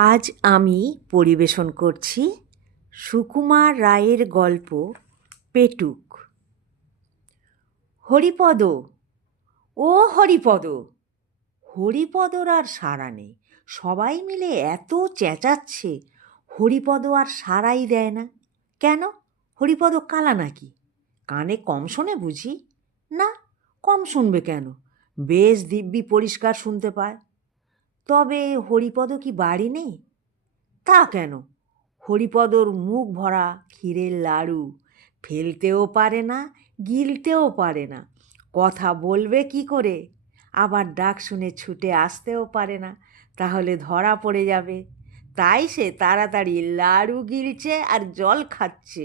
আজ আমি পরিবেশন করছি সুকুমার রায়ের গল্প পেটুক। হরিপদ, ও হরিপদ! হরিপদর আর সাড়া নেই। সবাই মিলে এত চেঁচাচ্ছে, হরিপদ আর সাড়াই দেয় না। কেন? হরিপদ কালা নাকি? কানে কম শোনে বুঝি? না, কম শুনবে কেন? বেশ দিব্যি পরিষ্কার শুনতে পায়। তবে হরিপদ কি বাড়ি নেই? তা কেন? হরিপদর মুখ ভরা ক্ষীরের লাড়ু, ফেলতেও পারে না, গিলতেও পারে না। কথা বলবে কি করে? আবার ডাক শুনে ছুটে আসতেও পারে না, তাহলে ধরা পড়ে যাবে। তাই সে তাড়াতাড়ি লাড়ু গিলছে আর জল খাচ্ছে।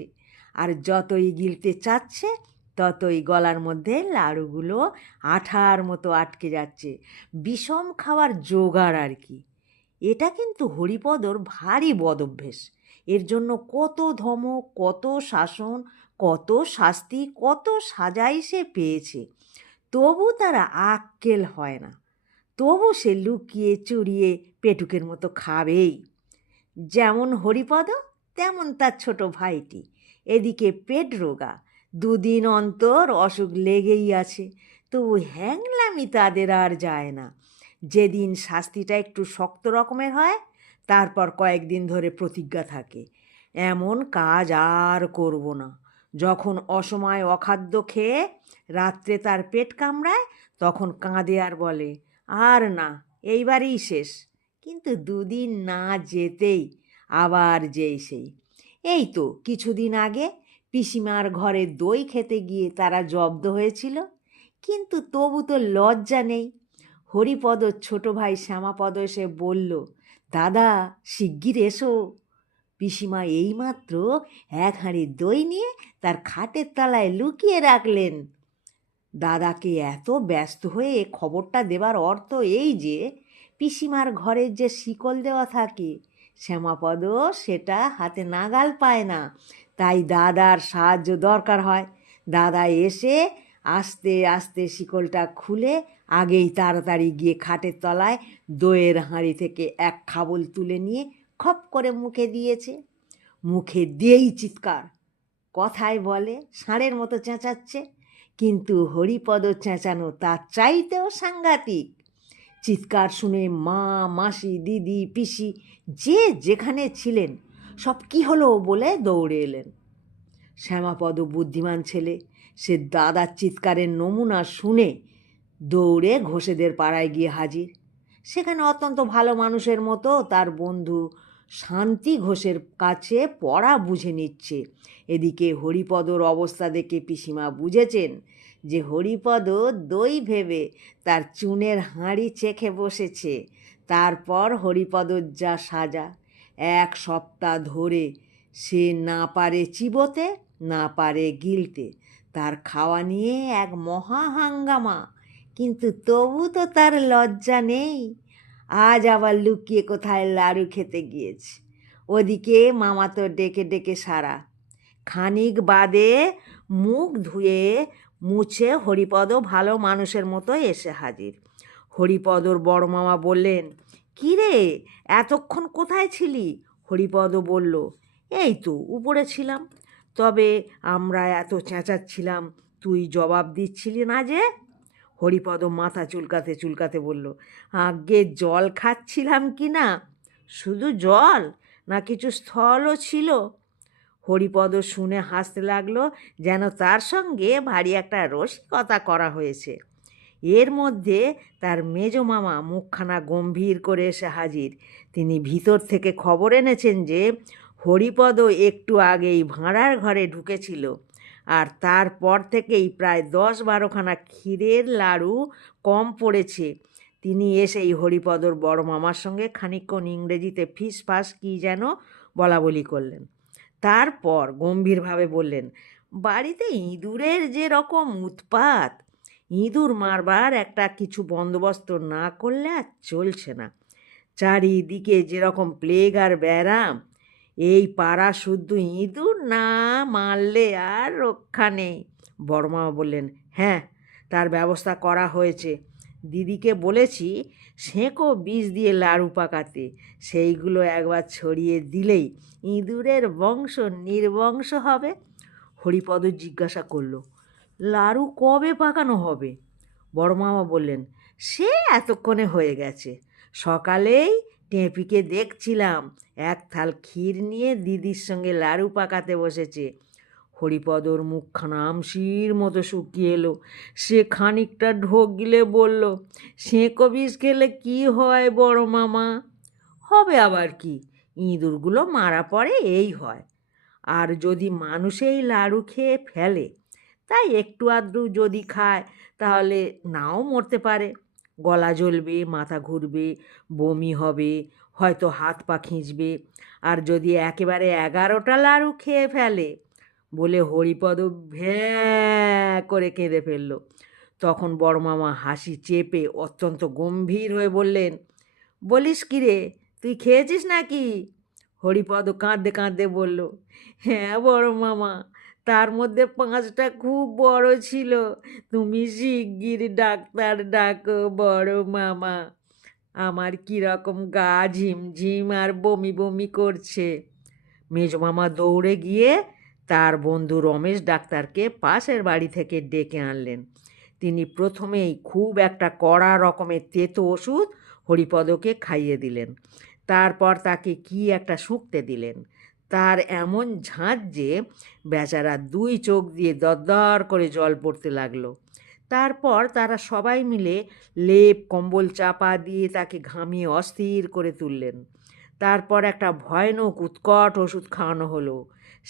আর যতই গিলতে চাচ্ছে ততই গলার মধ্যে লাড়ুগুলো আঠার মতো আটকে যাচ্ছে। বিষম খাওয়ার জোগাড় আর কি। এটা কিন্তু হরিপদর ভারী বদঅভ্যেস। এর জন্য কত ধমক, কত শাসন, কত শাস্তি, কত সাজাই সে পেয়েছে। তবু তারা আক্কেল হয় না। তবু সে লুকিয়ে চুরিয়ে পেটুকের মতো খাবেই। যেমন হরিপদ, তেমন তার ছোট ভাইটি। এদিকে পেট রোগা, দুদিন অন্তর অসুখ লেগেই আছে। তবু হ্যাংলামি তাদের আর যায় না। যেদিন শাস্তিটা একটু শক্ত রকমের হয়, তারপর কয়েকদিন ধরে প্রতিজ্ঞা থাকে, এমন কাজ আর করব না। যখন অসময়ে অখাদ্য খেয়ে রাত্রে তার পেট কামড়ায়, তখন কাঁদে আর বলে, আর না, এইবারই শেষ। কিন্তু দুদিন না যেতেই আবার যেই সেই। এই তো কিছুদিন আগে পিসিমার ঘরে দই খেতে গিয়ে তারা জব্দ হয়েছিল। কিন্তু তবু তো লজ্জা নেই। হরিপদর ছোট ভাই শ্যামাপদ এসে বলল, দাদা শিগগির এসো। পিসিমা এইমাত্র এক হাঁড়ি দই নিয়ে তার খাটের তলায় লুকিয়ে রাখলেন। দাদাকে এত ব্যস্ত হয়ে খবরটা দেবার অর্থ এই যে, পিসিমার ঘরের যে শিকল দেওয়া থাকে, শ্যামাপদ সেটা হাতে নাগাল পায় না। তাই দাদার সাহায্য দরকার হয়। দাদা এসে আস্তে আস্তে শিকলটা খুলে আগেই তাড়াতাড়ি গিয়ে খাটের তলায় দইয়ের হাঁড়ি থেকে এক খাবল তুলে নিয়ে খপ করে মুখে দিয়েছে। মুখে দিয়েই চিৎকার। কথায় বলে ষাঁড়ের মতো চেঁচাচ্ছে, কিন্তু হরিপদ চেঁচানো তার চাইতেও সাংঘাতিক। চিৎকার শুনে মা, মাসি, দিদি, পিসি যে যেখানে ছিলেন সব কি হলো বলে দৌড়ে এলেন। শ্যামাপদ বুদ্ধিমান ছেলে, সে দাদার চিৎকারের নমুনা শুনে দৌড়ে ঘোষেদের পাড়ায় গিয়ে হাজির। সেখানে অত্যন্ত ভালো মানুষের মতো তার বন্ধু শান্তি ঘোষের কাছে পড়া বুঝে নিচ্ছে। এদিকে হরিপদর অবস্থা দেখে পিসিমা বুঝেছেন যে হরিপদ দই ভেবে তার চুনের হাঁড়ি চেখে বসেছে। তারপর হরিপদর যা সাজা, এক সপ্তাহ ধরে সে না পারে চিবোতে, না পারে গিলতে। তার খাওয়া নিয়ে এক মহা হাঙ্গামা। কিন্তু তবু তো তার লজ্জা নেই। আজ আবার লুকিয়ে কোথায় লাড়ু খেতে গিয়েছে। ওদিকে মামা তো ডেকে ডেকে সারা। খানিক বাদে মুখ ধুয়ে মুছে হরিপদ ভালো মানুষের মতো এসে হাজির। হরিপদর বড় মামা বললেন, কী রে, এতক্ষণ কোথায় ছিলি? হরিপদ বলল, এই তো উপরে ছিলাম। তবে আমরা এত চেঁচাচ্ছিলাম, তুই জবাব দিচ্ছিলি না যে? হরিপদ মাথা চুলকাতে চুলকাতে বলল, আগে জল খাচ্ছিলাম কি না? শুধু জল, না কিছু স্থলও ছিল? হরিপদ শুনে হাসতে লাগলো, যেন তার সঙ্গে ভারী একটা রসিকতা করা হয়েছে। এর মধ্যে তার মেজ মামা মুখখানা গম্ভীর করে এসে হাজির। তিনি ভিতর থেকে খবর এনেছেন যে হরিপদ একটু আগেই ভাঁড়ার ঘরে ঢুকেছিল, আর তারপর থেকেই প্রায় 10-12খানা ক্ষীরের লাড়ু কম পড়েছে। তিনি এসেই হরিপদর বড় মামার সঙ্গে খানিকক্ষণ ইংরেজিতে ফিসফাস কী যেন বলাবলি করলেন। তারপর গম্ভীরভাবে বললেন, বাড়িতে ইঁদুরের যে রকম উৎপাত, ইঁদুর মারবার একটা কিছু বন্দোবস্ত না করলে আর চলছে না। চারিদিকে যেরকম প্লেগ আর ব্যারাম, এই পাড়া শুদ্ধ ইঁদুর না মারলে আর রক্ষা নেই। বড়মামা বললেন, হ্যাঁ, তার ব্যবস্থা করা হয়েছে। দিদিকে বলেছি সেঁকো বিষ দিয়ে লাড়ু পাকাতে, সেইগুলো একবার ছড়িয়ে দিলেই ইঁদুরের বংশ নির্বংশ হবে। হরিপদ জিজ্ঞাসা করলো, লাড়ু কবে পাকানো হবে? বড় মামা বললেন, সে এতক্ষণে হয়ে গেছে। সকালেই টেপিকে দেখছিলাম এক থাল ক্ষীর নিয়ে দিদির সঙ্গে লাড়ু পাকাতে বসেছে। হরিপদর মুখখানা আমশির মতো শুকিয়ে এলো। সে খানিকটা ঢোক গিলে বলল, সেঁকো বিষ খেলে কি হয় বড় মামা? হবে আবার কি, ইঁদুরগুলো মারা পড়ে, এই হয়। আর যদি মানুষ এই লাড়ু খেয়ে ফেলে, তাই একটু আধটু যদি খায়, তাহলে নাও মরতে পারে। গলা জ্বলবে, মাথা ঘুরবে, বমি হবে, হয়তো হাত পা খিঁচবে। আর যদি একেবারে 11টা লাড়ু খেয়ে ফেলে, বলে হরিপদ ভ্যাঁ করে কেঁদে ফেলল। তখন বড় মামা হাসি চেপে অত্যন্ত গম্ভীর হয়ে বললেন, বলিস কি রে, তুই খেয়েছিস নাকি? হরিপদ কাঁদতে কাঁদতে বলল, হ্যাঁ বড় মামা, তার মধ্যে 5টা খুব বড় ছিল। তুমি শিগগির ডাক্তার ডাকো বড় মামা, আমার কীরকম গা ঝিমঝিম আর বমি বমি করছে। মেজমামা দৌড়ে গিয়ে তার বন্ধু রমেশ ডাক্তারকে পাশের বাড়ি থেকে ডেকে আনলেন। তিনি প্রথমেই খুব একটা কড়া রকমের তেতো ওষুধ হরিপদকে খাইয়ে দিলেন। তারপর তাকে কি একটা শুঁকতে দিলেন। তার এমন ঝাঁজ যে বেচারা 2 চোখ দিয়ে দরদর করে জল পড়তে লাগলো। তারপর তারা সবাই মিলে লেপ কম্বল চাপা দিয়ে তাকে ঘামিয়ে অস্থির করে তুললেন। তারপর একটা ভয়ানক উৎকট ওষুধ খাওয়ানো হলো।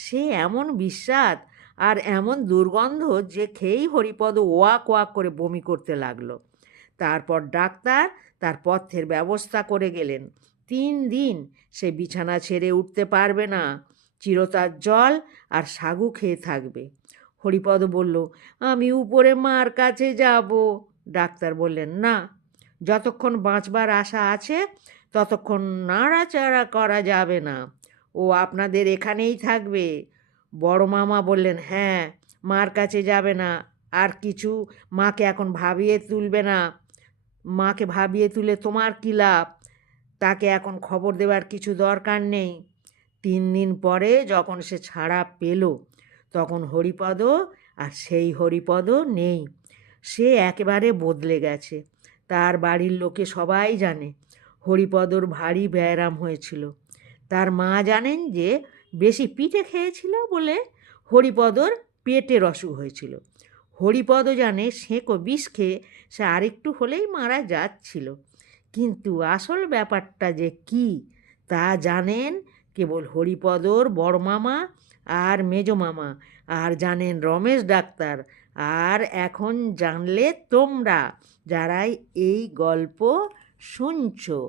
সে এমন বিস্বাদ আর এমন দুর্গন্ধ যে খেয়েই হরিপদ ওয়াক ওয়াক করে বমি করতে লাগলো। তারপর ডাক্তার তার পথ্যের ব্যবস্থা করে গেলেন। 3 দিন সে বিছানা ছেড়ে উঠতে পারবে না, চিরতার জল আর সাগু খেয়ে থাকবে। হরিপদ বলল, আমি উপরে মার কাছে যাব। ডাক্তার বললেন, না, যতক্ষণ বাঁচবার আশা আছে ততক্ষণ নাড়াচাড়া করা যাবে না, ও আপনাদের এখানেই থাকবে। বড় মামা বললেন, হ্যাঁ, মার কাছে যাবে না, আর কিছু মাকে এখন ভাবিয়ে তুলবে না। মাকে ভাবিয়ে তুলে তোমার কী লাভ? তাকে এখন খবর দেওয়ার কিছু দরকার নেই। 3 দিন পরে যখন সে ছাড়া পেল, তখন হরিপদ আর সেই হরিপদ নেই। সে একেবারে বদলে গেছে। তার বাড়ির লোকে সবাই জানে হরিপদর ভারী ব্যায়াম হয়েছিল। তার মা জানেন যে বেশি পিঠে খেয়েছিল বলে হরিপদর পেটের অসুখ হয়েছিল। হরিপদ জানে সেঁকো বিষ খেয়ে সে আরেকটু হলেই মারা যাচ্ছিল। কিন্তু আসল ব্যাপারটা যে কী, তা জানেন কেবল হরিপদর বড় মামা আর মেজ মামা, আর জানেন রমেশ ডাক্তার, আর এখন জানলে তোমরা, যারাই এই গল্প শুনছো।